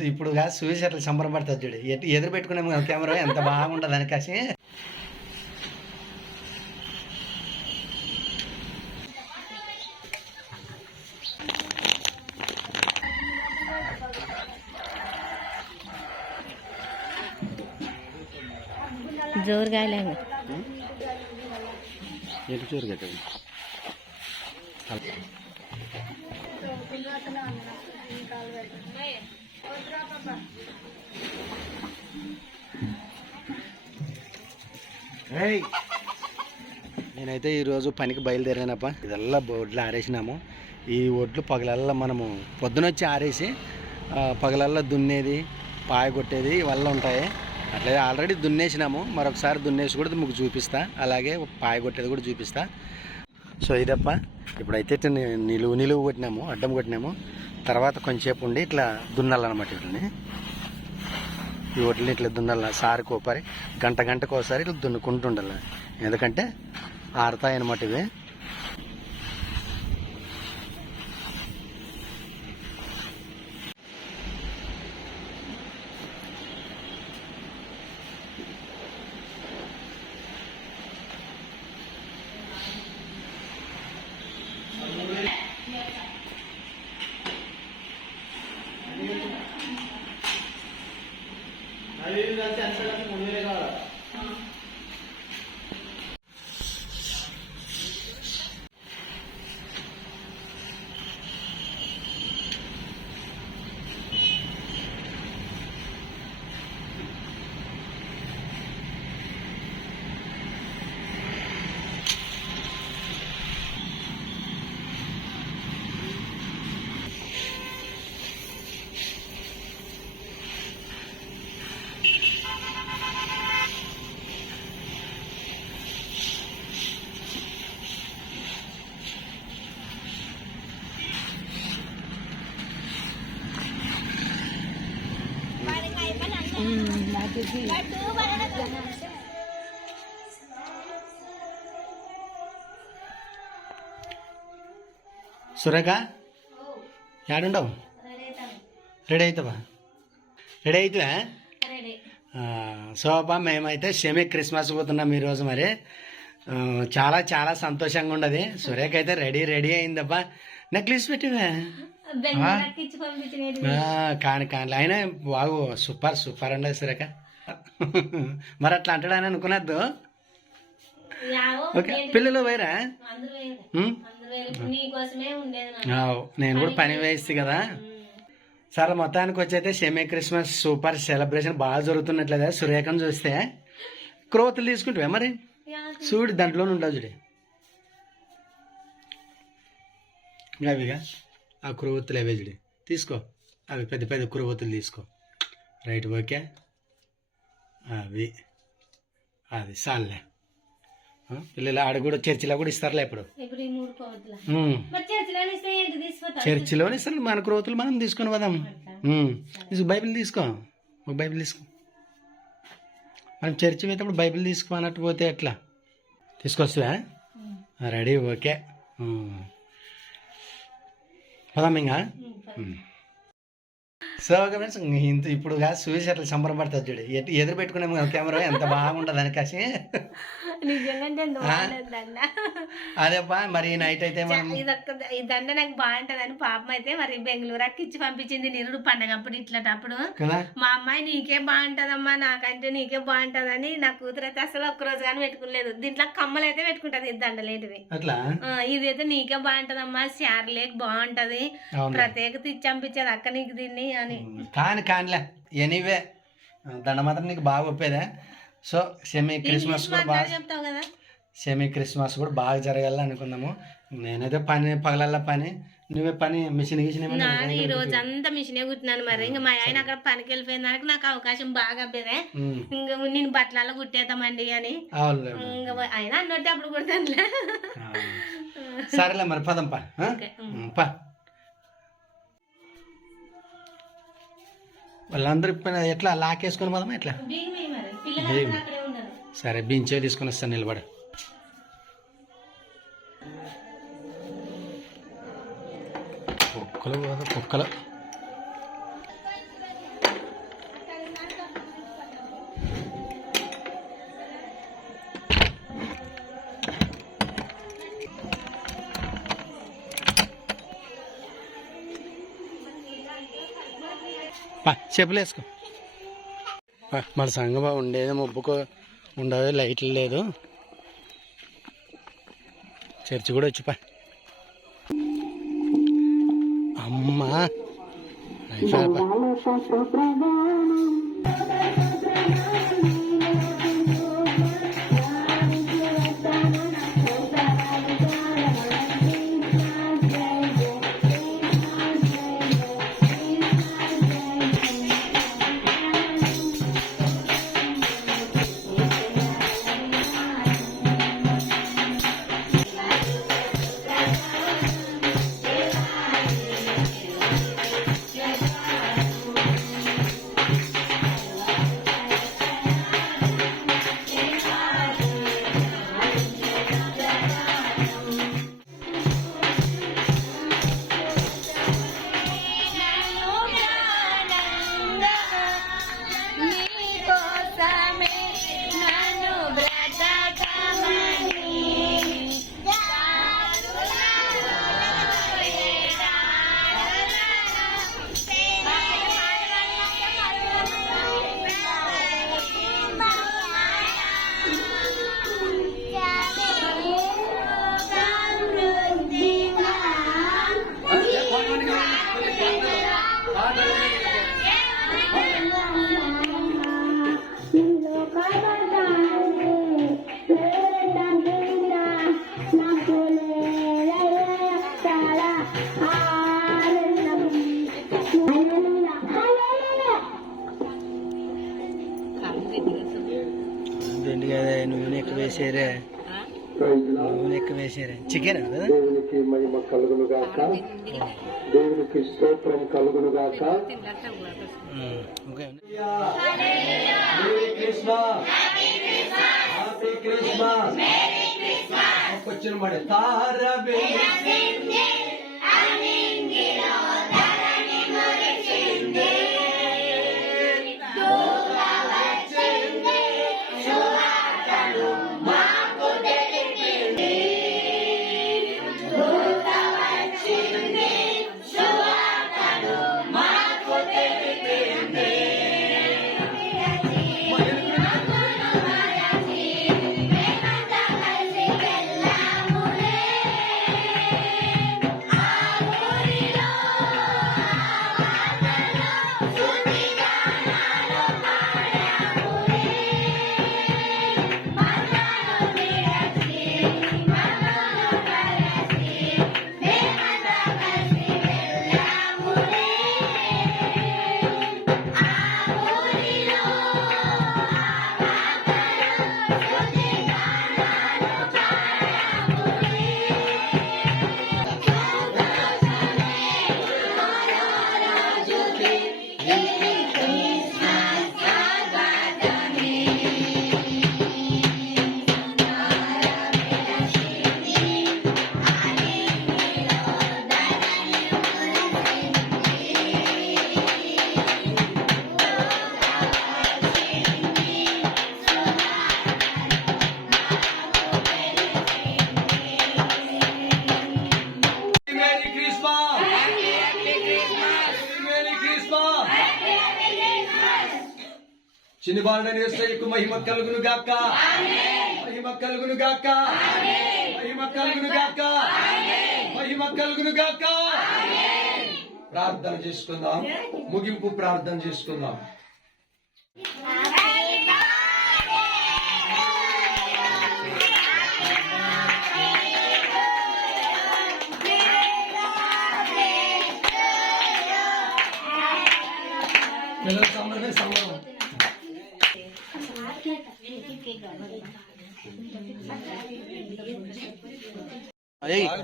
ఇంత ఇప్పుడు కాదు చూసి అట్లా సంబరపడుతుంది చూడు. ఎటు ఎదురు పెట్టుకునే కెమెరా ఎంత బాగుంటుంది అని కాసి జోరు గాయలేము ఎటు చూరు కదా నేనైతే ఈరోజు పనికి బయలుదేరానప్ప. ఇదల్లా ఒడ్లు ఆరేసినాము. ఈ ఒడ్లు పగలల్లా మనము పొద్దునొచ్చి ఆరేసి పగలల్లా దున్నేది పాయ కొట్టేది వల్ల ఉంటాయి. అట్లయితే ఆల్రెడీ దున్నేసినాము. మరొకసారి దున్నేసి కూడా మీకు చూపిస్తా. అలాగే పాయ కొట్టేది కూడా చూపిస్తా. సో ఇదప్ప. ఇప్పుడైతే ఇట్లా నిలువు నిలువు కొట్టినాము అడ్డం కొట్టినాము. తర్వాత కొంచెంసేపు ఉండి ఇట్లా దున్నాలన్నమాట వీటిని. ఈ వడ్లని ఇట్లా దున్నాల సారి కోపరి గంట గంటకు ఒకసారి ఇట్లా దున్నుకుంటుండాలి. ఎందుకంటే ఆరుతాయి అన్నమాట ఇవి సురేఖ? ఏడుండవు రెడీ అవుతావా? రెడీ అవుతావా? అబ్బా మేమైతే సెమీ క్రిస్మస్ పోతున్నాం ఈరోజు మరి. చాలా చాలా సంతోషంగా ఉండదు. సురేఖ అయితే రెడీ రెడీ అయిందబ్బా. నెక్లెస్ పెట్టివా? కాని కాని అయినా బాగు సూపర్ సూపర్ అండి సురేఖ. మరి అట్లా అంటాడని అనుకున్నద్దు ఓకే పిల్లలు ఆవ్, నేను కూడా పని వేస్తే కదా. సరే మొత్తానికి వచ్చైతే సెమీ క్రిస్మస్ సూపర్ సెలబ్రేషన్ బాగా జరుగుతున్నట్లేదా సురేఖను చూస్తే? క్రోతులు తీసుకుంటావా మరి? చూడు దాంట్లోనే ఉండవు చూడు. అవిగా ఆ కురువత్తులు అవే చూడు. తీసుకో. అవి పెద్ద పెద్ద కురువత్తులు తీసుకో. Right okay. అవి అది సాల్లే పిల్లలు ఆడ కూడా చర్చిలో కూడా ఇస్తారులే ఇప్పుడు. చర్చిలోనే ఇస్తారు మన క్రోతులు మనం తీసుకొని పోదాం. తీసుకో బైబిల్ తీసుకో. ఒక బైబిల్ తీసుకో. మనం చర్చి పోయేటప్పుడు బైబిల్ తీసుకో అన్నట్టు పోతే ఎట్లా? తీసుకొస్తావా? Ready okay. పోదాం ఇంకా. సో ఫ్రెండ్స్ ఇంత ఇప్పుడు కాదు చూసి అట్లా సంబరపడుతుంది చూడు. ఎటు ఎదురు పెట్టుకునే కెమెరా ఎంత బాగుంటుంది అని కాసి బాగుంటుంది అదేబ్బా మరి నైట్ అయితే మనం ఈ దండ నాకు బాగుంటది అని పాపం అయితే మరి బెంగళూరు అక్క ఇచ్చి పంపించింది నిరుడు పండగ అప్పుడు ఇట్లటప్పుడు. మా అమ్మాయి నీకే బాగుంటదమ్మా నాకంటే నీకే బాగుంటదని నా కూతురు అయితే అసలు ఒక్క రోజు కానీ పెట్టుకోలేదు దీంట్లో కమ్మలు అయితే పెట్టుకుంటది ఈ దండలేటివి. అట్లా? ఇదైతే నీకే బాగుంటదమ్మా శారలేక్ బాగుంటది. అవును. ప్రత్యేకత ఇచ్చి పంపించేది అక్క నీకు దీన్ని అని కాని. కానిలే. ఎనీవే దండ మాత్రం నీకు బాగా ఒప్పేదే. సో సెమీ క్రిస్మస్ కూడా బాగా చెప్తావు కదా. సెమీ క్రిస్మస్ కూడా బాగా జరగాలని అనుకున్నాము నేనైతే పని పగలల్లా పని నువ్వే పని మిషన్ నాన్న ఈ రోజు అంతా మిషనే కుట్టినాను మరి. ఇంకా మా ఆయన అక్కడ పనికి వెళ్ళిపోయిన దానికి నాకు అవకాశం బాగా అబ్బేదే. ఇంకా నేను బట్టలలో కుట్టేద్దామండి అని. ఇంకా ఆయన అన్నట్టు అప్పుడు కుడతానులే. సరేలే మరి పదం పా. వాళ్ళందరూ ఎట్లా లాకేసుకొని పోదామా ఎట్లా? సరే బీంచే తీసుకొని వస్తాను నిలబడ. కుక్కలు కాదు, కుక్కలు. పా చెప్పులేసుకో. పా, మన సంఘం ఉండేది మబ్బుకో ఉండదు లైట్లు లేదు. చర్చి కూడా వచ్చి పా. అమ్మా. అయిపోయా ఎక్కువ వేసారే? నూనె ఎక్కువ వేసారే. చికెన్ కదా? దేవునికి మహిమ కలుగును గాక. దేవునికి స్తోత్రం కలుగును గాక. Um, okay. వచ్చిన మాట చిన్న బాలుడని యేసయ్యకు మహిమ కలుగును గాక. మహిమ కలుగును గాక. మహిమ కలుగును గాక. మహిమ కలుగును గాక. ప్రార్థన చేసుకుందాం. ముగింపు ప్రార్థన చేసుకుందాం.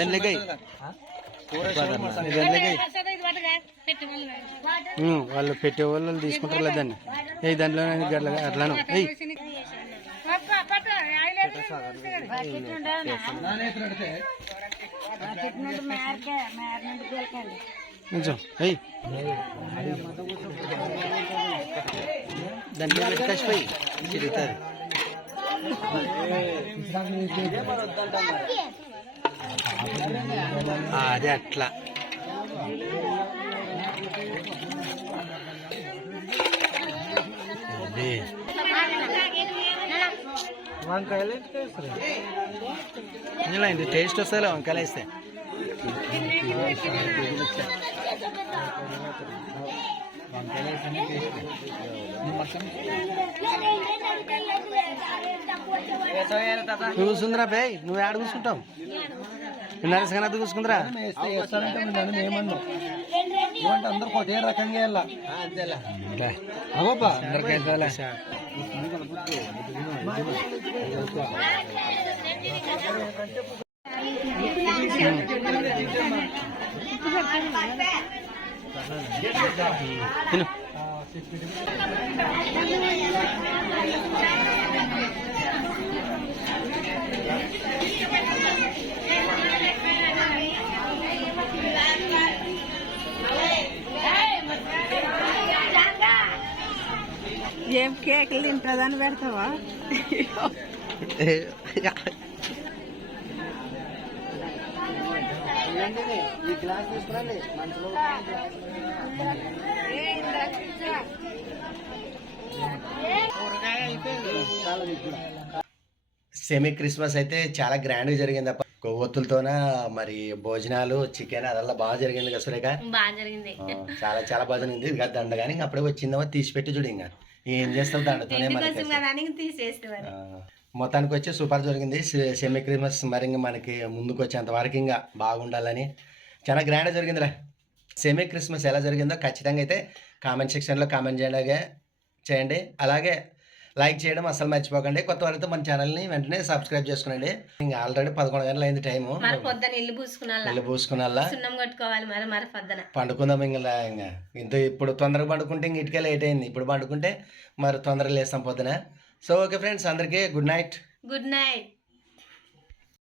అయ్యి. దాని లెక్క వాళ్ళు పెట్టే వాళ్ళు తీసుకుంటారు లేదా దాన్ని. ఏ దాంట్లో అట్లాను. కొంచెం ఏయ్. దాంట్లో అది అట్లా. వంకాయలు టేస్ట్ వస్తాయి వంకాయలు వేస్తే. చూసుందిరా బాయ్ నువ్వు ఆడ కూర్చుంటావు? నరసగా కూర్చుకుందిరా ఏమన్నా ఏమంటే అందరు ఒకటే రకంగా అవబ్బా తిను. ఏం కేకులు తింటుందని పెడతావా? సెమీ క్రిస్మస్ అయితే చాలా గ్రాండ్గా జరిగింది అప్ప. కొవ్వొత్తులతోన మరి భోజనాలు చికెన్ అదల్లా బాగా జరిగింది కదా సురేఖ? బాగా జరిగింది. చాలా చాలా బాగా జరిగింది. ఇది కాదు దండ కానీ అప్పుడే వచ్చిందేమో తీసి పెట్టి చూడు ఇంకా. ఏం చేస్తావు ఆ, మొత్తానికి వచ్చి సూపర్ జరిగింది. సెమీ క్రిస్మస్ మరి మనకి ముందుకు వచ్చేంత వరకు ఇంకా బాగుండాలని చాలా గ్రాండ్గా జరిగిందిరా. సెమీ క్రిస్మస్ ఎలా జరిగిందో ఖచ్చితంగా అయితే కామెంట్ సెక్షన్లో కామెంట్ చేయడాగే చేయండి. అలాగే లైక్ చేయడం అసలు మర్చిపోకండి. కొత్త వాళ్ళతో మన ఛానల్ని వెంటనే సబ్స్క్రైబ్ చేసుకునండి. ఇంకా ఆల్రెడీ పదకొండు గంటలు అయింది టైము. ఇల్లు పూసుకున్నా ఇల్లు పూసుకున్నల్లా సున్నం కొట్టుకోవాలి మరి మరి పొద్దున. పండుకుందాం ఇంకా ఇంకా. ఇంత ఇప్పుడు తొందరగా పండుకుంటే ఇంక ఇటుకే లేట్ అయింది. ఇప్పుడు పండుకుంటే మరి తొందరగా లేస్తాం పొద్దున. సో ఓకే ఫ్రెండ్స్ అందరికీ గుడ్ నైట్. Good night.